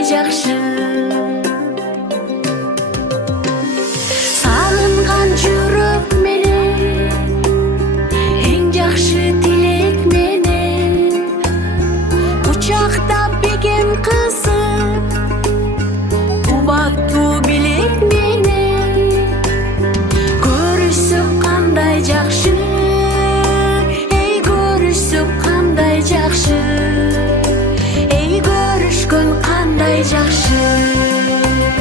кандай жакшы. Сагынган жүрөк менен эң жакшы тилек менен кучактап бекем кысып убактуу билек менен көрүшсөк кандай жакшы, эй көрүшсөк кандай жакшы, эй көрүшкөн кандай жакшы.